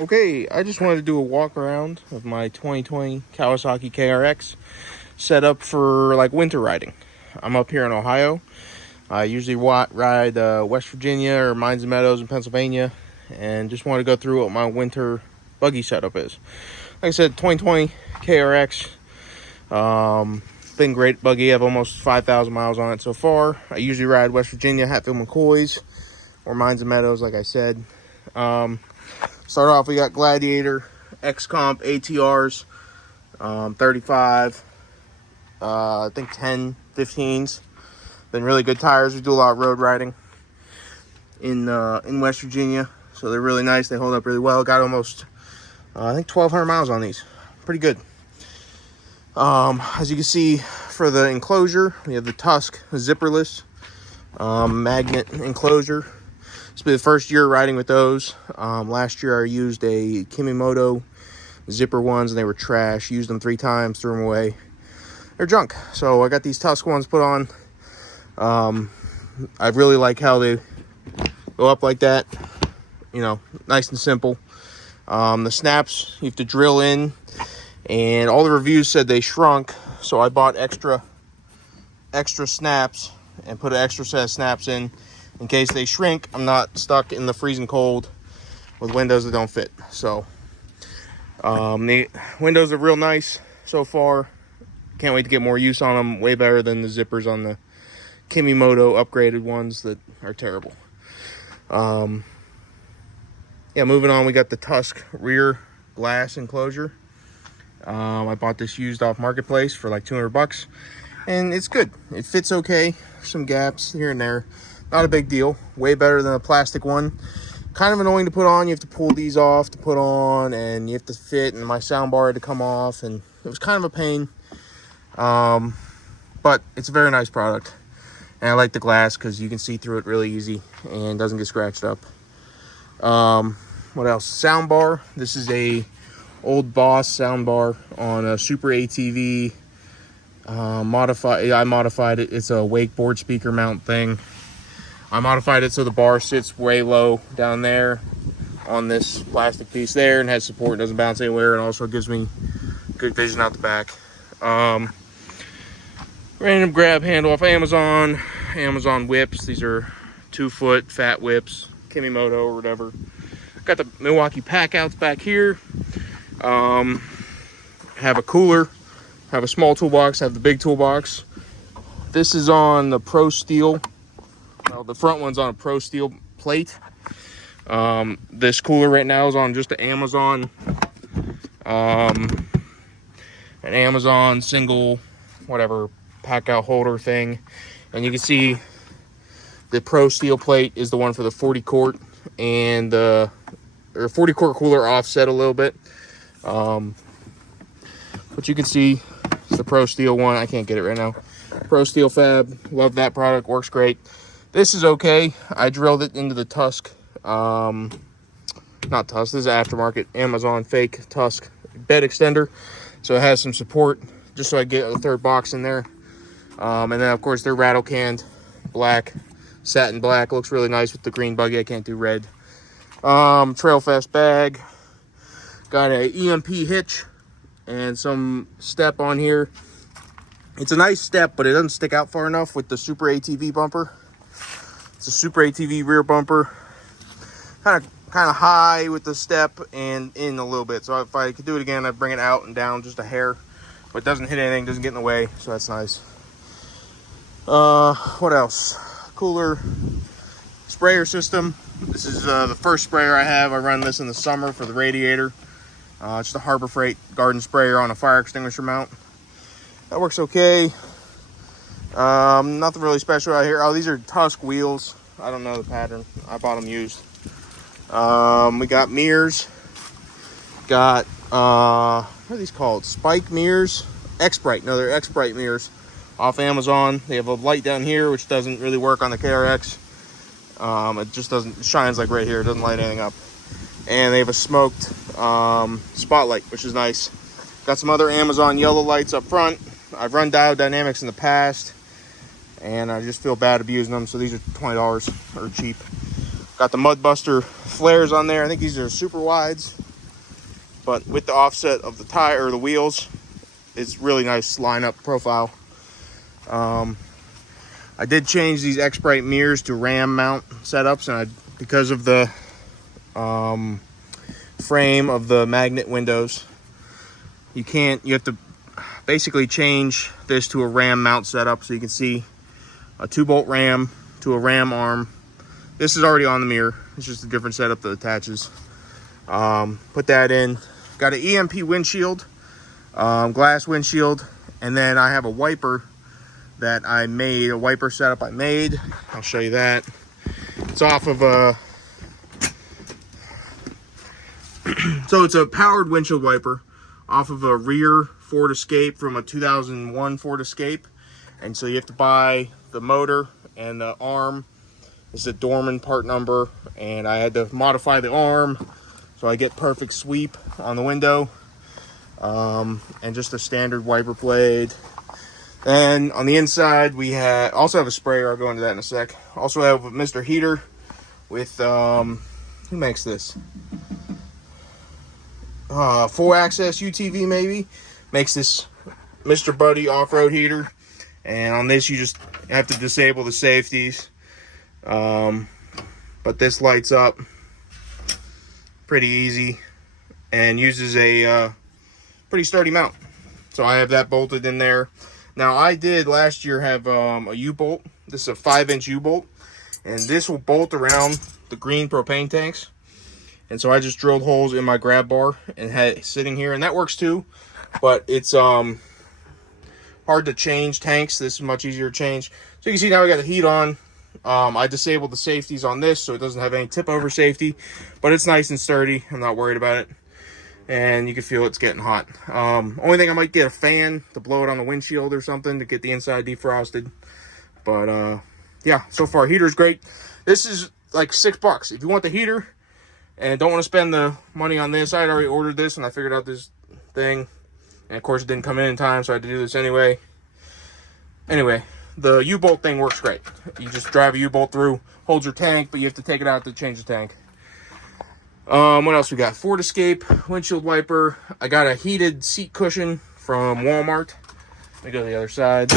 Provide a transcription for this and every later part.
Okay, I just wanted to do a walk around of my 2020 Kawasaki KRX set up for like winter riding. I'm up here in Ohio. I usually ride West Virginia or Mines and Meadows in Pennsylvania, and just want to go through what my winter buggy setup is. Like I said, 2020 KRX. Been great buggy. I have almost 5,000 miles on it so far. I usually ride West Virginia, Hatfield McCoys, or Mines and Meadows, like I said. Start off, we got Gladiator, X-Comp, ATRs, 35, I think 10, 15s. Been really good tires. We do a lot of road riding in West Virginia, so they're really nice. They hold up really well. Got almost, I think 1,200 miles on these. Pretty good. As you can see, for the enclosure, we have the Tusk zipperless magnet enclosure. This will be the first year riding with those. Last year I used a Kimimoto zipper ones and they were trash. Used them 3 times, threw them away. They're junk. So I got these Tusk ones put on. I really like how they go up like that. You know, nice and simple. The snaps you have to drill in, and all the reviews said they shrunk. So I bought extra snaps and put an extra set of snaps in case they shrink. I'm not stuck in the freezing cold with windows that don't fit. So the windows are real nice so far. Can't wait to get more use on them. Way better than the zippers on the Kimimoto upgraded ones that are terrible. Yeah, moving on, we got the Tusk rear glass enclosure. I bought this used off Marketplace for like $200, and it's good. It fits okay. Some gaps here and there. Not a big deal. Way better than a plastic one. Kind of annoying to put on. You have to pull these off to put on, and you have to fit, and my sound bar had to come off, and it was kind of a pain. But it's a very nice product, and I like the glass because you can see through it really easy and doesn't get scratched up. What else? Sound bar. This is a old Boss sound bar on a Super ATV. I modified it. It's a wakeboard speaker mount thing. I modified it so the bar sits way low down there on this plastic piece there and has support, doesn't bounce anywhere, and also gives me good vision out the back. Random grab handle off Amazon whips. These are 2-foot fat whips, Kimimoto or whatever. Got the Milwaukee pack outs back here. Have a cooler, have a small toolbox, have the big toolbox. This is on the Pro Steel. Well, the front one's on a Pro Steel plate. This cooler right now is on just an Amazon single whatever pack out holder thing, and you can see the Pro Steel plate is the one for the 40 quart, and the 40 quart cooler offset a little bit, but you can see it's the Pro Steel one. I can't get it right now. Pro Steel Fab, love that product, works great. This is okay. I drilled it into the Tusk, not Tusk, this is aftermarket Amazon fake Tusk bed extender, so it has some support just so I get a third box in there. And then of course they're rattle canned black, satin black, looks really nice with the green buggy. I can't do red. Trail Fest bag, got a EMP hitch and some step on here. It's a nice step, but it doesn't stick out far enough with the Super ATV bumper. It's a Super ATV rear bumper, kind of high with the step and in a little bit. So if I could do it again, I'd bring it out and down just a hair, but it doesn't hit anything, doesn't get in the way, so that's nice. What else? Cooler sprayer system. This is the first sprayer I have. I run this in the summer for the radiator. It's the Harbor Freight garden sprayer on a fire extinguisher mount. That works okay. Nothing really special out here. Oh, these are Tusk wheels. I don't know the pattern. I bought them used. We got mirrors. Got what are these called? Spike mirrors. X-Brite. No, they're X-Brite mirrors off Amazon. They have a light down here which doesn't really work on the KRX. It just doesn't, it shines like right here. It doesn't light anything up. And they have a smoked spotlight, which is nice. Got some other Amazon yellow lights up front. I've run diode dynamics in the past, and I just feel bad abusing them, so these are $20 or cheap. Got the Mudbuster flares on there. I think these are super wides. but with the offset of the tire or the wheels, it's really nice line-up profile. I did change these X-Brite mirrors to ram mount setups, and because of the frame of the magnet windows, you have to basically change this to a ram mount setup. So you can see a 2-bolt ram to a ram arm. This is already on the mirror. It's just a different setup that attaches. Put that in. Got an EMP windshield, glass windshield, and then I have a wiper that I made, a wiper setup I made. I'll show you that. It's off of a so it's a powered windshield wiper off of a rear Ford Escape from a 2001 Ford Escape. And so you have to buy the motor and the arm. This is a Dorman part number, and I had to modify the arm so I get perfect sweep on the window, and just a standard wiper blade. And on the inside, we also have a sprayer. I'll go into that in a sec. Also have Mr. Heater with, who makes this? Full Access UTV maybe. Makes this Mr. Buddy off-road heater. And on this, you just have to disable the safeties. But this lights up pretty easy and uses a pretty sturdy mount. So I have that bolted in there. Now, I did last year have a U-bolt. This is a 5-inch U-bolt, and this will bolt around the green propane tanks. And so I just drilled holes in my grab bar and had it sitting here, and that works too. But it's hard to change tanks. This is much easier to change. So you can see now I got the heat on. I disabled the safeties on this so it doesn't have any tip over safety, but it's nice and sturdy. I'm not worried about it. And you can feel it's getting hot. Only thing, I might get a fan to blow it on the windshield or something to get the inside defrosted. But yeah, so far heater's great. This is like $6. If you want the heater and don't want to spend the money on this, I had already ordered this and I figured out this thing. And of course it didn't come in time, so I had to do this anyway. Anyway, the U-bolt thing works great. You just drive a U-bolt through, holds your tank, but you have to take it out to change the tank. What else we got? Ford Escape, windshield wiper. I got a heated seat cushion from Walmart. Let me go to the other side.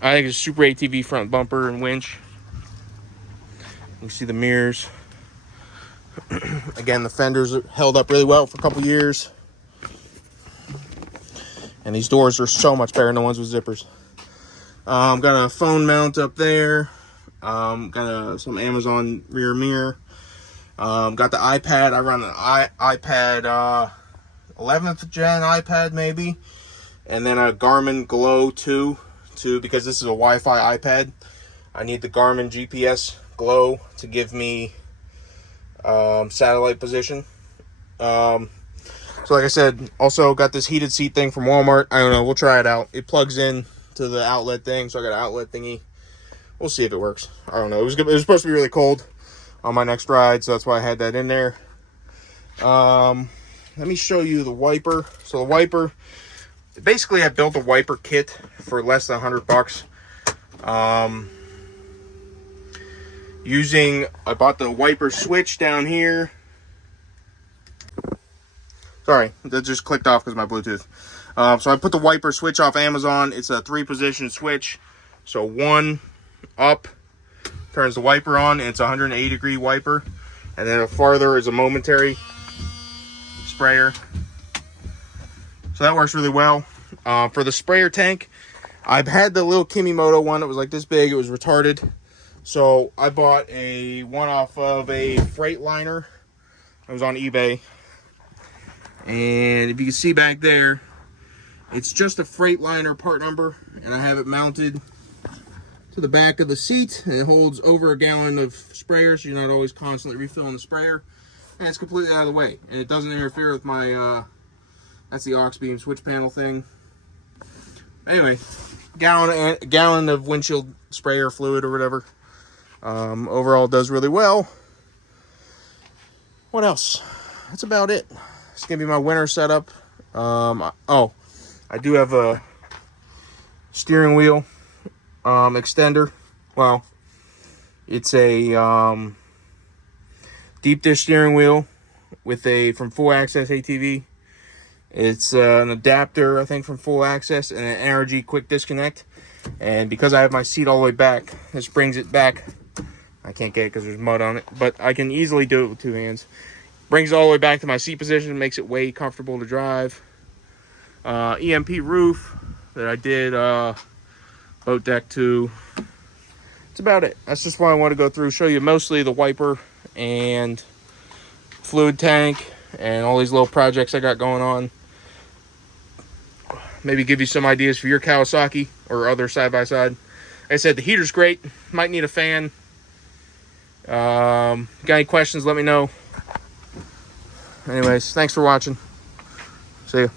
I think it's a Super ATV front bumper and winch. You can see the mirrors. Again, the fenders are held up really well for a couple years. And these doors are so much better than the ones with zippers. Got a phone mount up there. Got some Amazon rear mirror. Got the iPad. I run an iPad 11th gen iPad maybe, and then a Garmin Glow 2 because this is a Wi-Fi iPad. I need the Garmin GPS Glow to give me satellite position. So like I said, also got this heated seat thing from Walmart. I don't know, we'll try it out. It plugs in to the outlet thing, so I got an outlet thingy. We'll see if it works. I don't know. It was supposed to be really cold on my next ride, so that's why I had that in there. Let me show you the wiper. So the wiper, basically I built a wiper kit for less than $100. I bought the wiper switch down here. Sorry, that just clicked off because of my Bluetooth. So I put the wiper switch off Amazon. It's a 3-position switch. So one up turns the wiper on, and it's a 180-degree wiper, and then farther is a momentary sprayer. So that works really well. For the sprayer tank, I've had the little Kimimoto one that was like this big. It was retarded, so I bought a one off of a Freightliner. It was on eBay, and if you can see back there, it's just a Freightliner part number, and I have it mounted to the back of the seat, and it holds over a gallon of sprayer, so you're not always constantly refilling the sprayer, and it's completely out of the way, and it doesn't interfere with my that's the aux beam switch panel thing. Anyway, gallon of windshield sprayer fluid or whatever. Overall does really well. What else? That's about it. It's gonna be my winter setup. Oh, I do have a steering wheel extender. Well, it's a Deep dish steering wheel with from Full Access ATV. It's an adapter, I think, from Full Access, and an NRG quick disconnect. And because I have my seat all the way back, this brings it back. I can't get it because there's mud on it, but I can easily do it with 2 hands. Brings it all the way back to my seat position, makes it way comfortable to drive. EMP roof that I did boat deck to. That's about it. That's just what I want to go through, show you mostly the wiper and fluid tank and all these little projects I got going on. Maybe give you some ideas for your Kawasaki or other side-by-side. Like I said, the heater's great. Might need a fan. Got any questions, let me know. Anyways, thanks for watching. See ya.